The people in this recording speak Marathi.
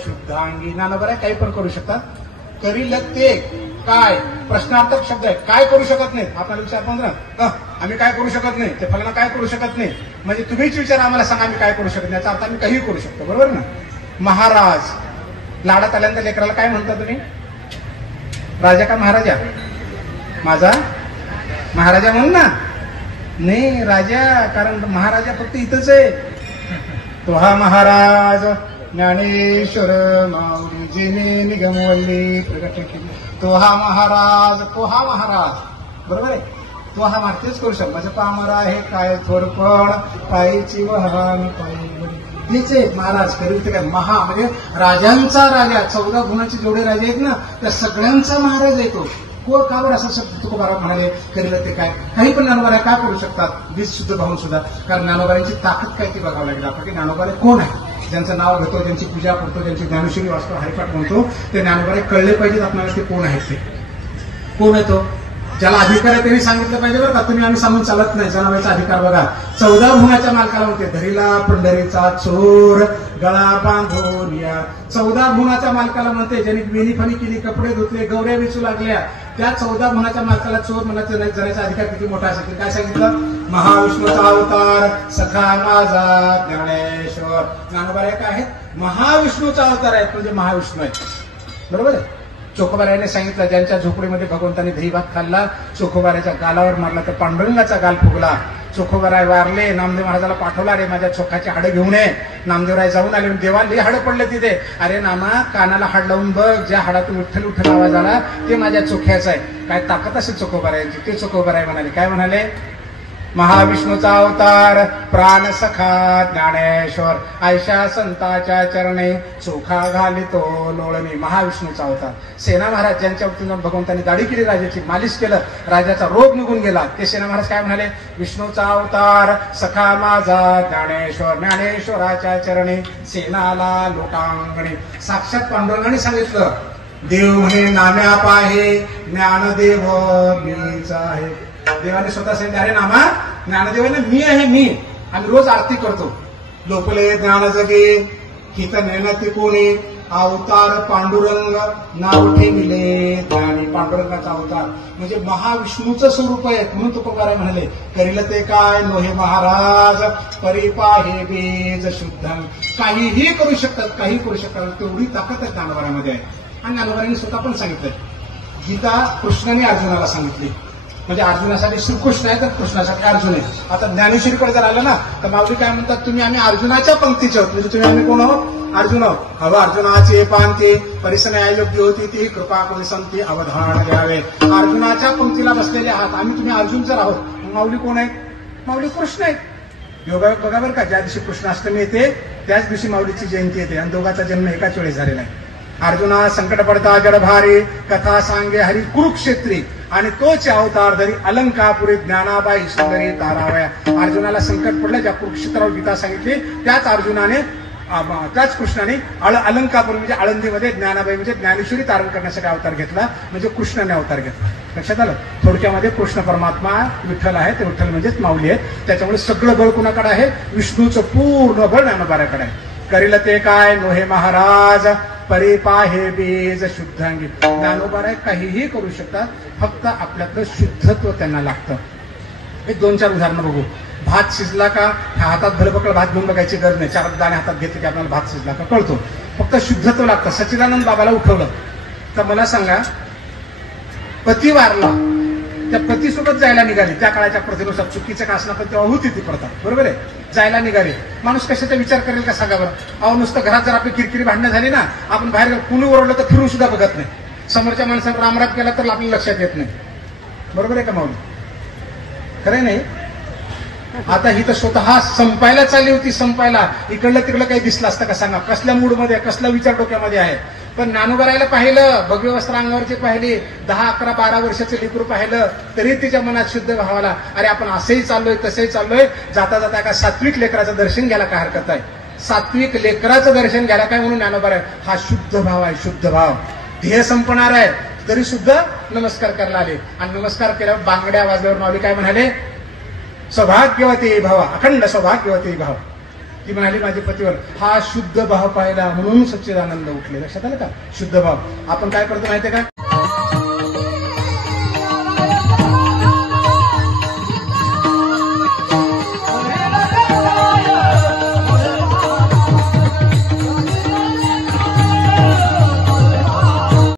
शुद्धांगी ज्ञानोबा काही पण करू शकतात. करील ते काय प्रश्नार्थक शब्द आहे. काय करू शकत नाही आपल्याला विचार ना आम्ही काय करू शकत नाही ते फलाना काय करू शकत नाही म्हणजे तुम्हीच विचार आम्हाला सांगा आम्ही काय करू शकत नाही याचा अर्थ आम्ही काही करू शकतो. बरोबर ना. महाराज लाडात आल्यानंतर लेकराला काय म्हणता तुम्ही? राजा का महाराजा? माझा महाराजा म्हणून ना. नाही राजा, कारण महाराजा फक्त इथंच आहे. तो हा महाराज ज्ञानेश्वर माऊली जिने निगमवल्ली प्रगट केली. तो हा महाराज, तो हा महाराज. बरोबर आहे. तो हा महाराज तेच करू शकतो. माझं पामर आहे काय थोरपण पायीची वहान पायी तेच आहे महाराज. करील काय महा म्हणजे राजांचा राजा. 14 गुणाचे जेवढे राजे आहेत ना त्या सगळ्यांचा महाराज येतो. कोण कावर असा शब्द तुकोबाराव म्हणाले करील ते काय काही पण ज्ञानोबा काय करू शकतात. वीज शुद्ध भाऊन सुद्धा. कारण ज्ञानोबांची ताकद काय ती बघावं लागेल आपण की ज्ञानोबा कोण आहे. ज्यांचं नाव घेतो, ज्यांची पूजा करतो, ज्यांची ज्ञानेश्वरी वाचतो, हरिपाठ म्हणतो ते ज्ञानोबा कळले पाहिजेत आपल्याला ते कोण आहेत. ते कोण आहे तो ज्याला अधिकार आहे त्यांनी सांगितलं पाहिजे. बरं का तुम्ही आम्ही सांगून चालत नाही. जनावरांचा अधिकार बघा. 14 गुणाच्या मालकाला म्हणते धरीला पंढरीचा चोर गळा बांधून या. 14 गुणाच्या मालकाला म्हणते ज्यांनी वेणी फणी केली, कपडे धुतले, गौऱ्या विचू लागल्या, त्या 14 गुणाच्या मालकाला चोर म्हणायचं जाण्याचा अधिकार किती मोठा असेल. काय सांगितलं? महाविष्णूचा अवतार सखा माझा ज्ञानेश्वर. ज्ञानोबा काय आहेत? महाविष्णूचा अवतार आहेत म्हणजे महाविष्णू आहेत. बरोबर आहे. चोखोबाराने सांगितलं ज्यांच्या झोपडीमध्ये भगवंताने दही भात खाल्ला, चोखोबाराच्या गालावर मारला तर पांडुरंगाचा गाल फुगला. चोखोबाराय वारले, नामदेव महाराजाला पाठवला रे माझ्या चोखाची हाडं घेऊन ये. नामदेवराय जाऊन आले. देवाला हाडं पडले तिथे. अरे नामा कानाला हाड लावून बघ, ज्या हाडातून विठ्ठल विठ्ठल आवाज आला ते माझ्या चोख्याचं आहे. काय ताकद असेल चोखोबारायांची. ते चोखोबाराय म्हणाले. काय म्हणाले? महाविष्णूचा अवतार प्राण सखा ज्ञानेश्वर आयशा संताच्या चरणे चोखा घालितो लोळणी. महाविष्णूचा अवतार. सेना महाराज ज्यांच्या वतीनं भगवंतांनी दाढी केली, राजाची मालिश केलं, राजाचा रोग निघून गेला, ते सेना महाराज काय म्हणाले? विष्णूचा अवतार सखा माझा ज्ञानेश्वर ज्ञानेश्वराच्या चरणी सेनाला लोटांगणी. साक्षात पांडुरंगाने सांगितलं. देव म्हणे नाम्या पाहे ज्ञानदेव मीच आहे. देवाने स्वतः सांगितले अरे नामा ज्ञानदेव आहे ना मी आहे. मी आम्ही रोज आरती करतो. लोकले ज्ञान जगे हित नेणती कोणी, अवतार पांडुरंग नाव ठेविले ज्ञानी. पांडुरंगाचा अवतार म्हणजे महाविष्णूचं स्वरूप आहे. म्हणून तुकोबाराय म्हणाले, करील ते काय नोहे महाराज, परिपाहे बीज शुद्ध. काहीही करू शकतात, काही करू शकतात, तेवढी ताकद आहे ज्ञानोबारामध्ये आहे. आणि ज्ञानोबारांनी स्वतः पण सांगितलंय, गीता कृष्णाने अर्जुनाला सांगितली. म्हणजे अर्जुनासाठी श्रीकृष्ण आहे तर कृष्णासाठी अर्जुन आहे. आता ज्ञानेश्वरीकडे जर आलं ना तर माऊली काय म्हणतात, तुम्ही आम्ही अर्जुनाच्या पंक्तीचे आहोत. म्हणजे तुम्ही आम्ही कोण आहोत? अर्जुन आहोत. हवं अर्जुनाचे पांते परिसने अयोग्य होती ती कृपा करून संती अवधान द्यावे. अर्जुनाच्या पंक्तीला बसलेले आहात, आम्ही तुम्ही अर्जुन जर आहोत. माऊली कोण आहे? माऊली कृष्ण आहे. योगा बघा बरं का, ज्या दिवशी कृष्णाष्टमी येते त्याच दिवशी माऊलीची जयंती येते आणि दोघांचा जन्म एकाच वेळी झालेला आहे. अर्जुना संकट पडता जडभारी कथा सांगे हरी कुरुक्षेत्री, आणि तोच अवतार धरी अलंकापुरी ज्ञानाबाई सुंदरी तारावया. अर्जुनाला संकट पडलं, ज्या कुरुक्षेत्रावर गीता सांगितली त्याच अर्जुनाने त्याच कृष्णाने अलंकापुरी म्हणजे आळंदीमध्ये ज्ञानाबाई म्हणजे ज्ञानेश्वरी तारण करण्यासाठी अवतार घेतला. म्हणजे कृष्णाने अवतार घेतला. लक्षात आलं? थोडक्यामध्ये कृष्ण परमात्मा विठ्ठल आहे, ते विठ्ठल म्हणजेच माऊली आहे. त्याच्यामुळे सगळं बळ कुणाकडे आहे? विष्णूचं पूर्ण बळ ज्ञानोबाराकडे आहे. करील ते काय नोहे महाराज, परिपाहे बीज शुद्धांगी. ज्ञानोबाराय काहीही करू शकतात, फक्त आपल्यातलं शुद्धत्व त्यांना लागतं. एक 2-4 उदाहरणं बघू. भात शिजला का, हातात भरपकड भात घेऊन बघायची गरज नाही. 4 दाणे हातात घेतले की आपल्याला भात शिजला का कळतो. फक्त शुद्धत्व लागतं. सच्चिदानंद बाबाला उठवलं तर मला सांगा, पती वारला, त्या पतीसोबत जायला निघाली. त्या काळाच्या प्रथेनुसार चुकीचं का असणार पण तेव्हा होती ती प्रथा, बरोबर आहे. जायला निघाली, माणूस कशाचा विचार करेल का सांगा बरं? अहो नुसतं घरात जर आपली किरकिरी भांडणं झाली ना, आपण बाहेर कुणी ओरडलं तर फिरून सुद्धा बघत नाही. समोरच्या माणसाला रामराम केला तर आपल्याला लक्षात येत नाही. बरोबर आहे का माऊली? खरं नाही? आता ही तर स्वतः संपायला चालली होती, संपायला. इकडलं तिकडलं काही दिसलं असतं का सांगा? कसल्या मूडमध्ये, कसला विचार डोक्यामध्ये आहे. पण ज्ञानोबारायला पाहिलं, भगवे वस्त्र अंगावरचे पाहिले, 10, 11, 12 वर्षाचं लेकरू पाहिलं, तरी तिच्या मनात शुद्ध भावाला, अरे आपण असंही चाललोय तसंही चाललोय. जाता जाता एका सात्विक लेकराचं दर्शन घ्यायला काय हरकत आहे? सात्विक लेकराचं दर्शन घ्यायला काय म्हणून ज्ञानोबाराय हा शुद्ध भाव आहे. शुद्ध भाव ध्येय संपणार आहे तरी सुद्धा नमस्कार करायला आले. आणि नमस्कार केल्यावर बांगड्या वाजल्यावर माऊली काय म्हणाले? सौभाग्यवती भाव, अखंड सौभाग्यवती भाव. ती म्हणाली माझ्या पतीवर हा शुद्ध भाव पाहिला म्हणून सच्चिदानंद उठले. लक्षात आलं का? शुद्ध भाव. आपण काय करतो माहितीये का?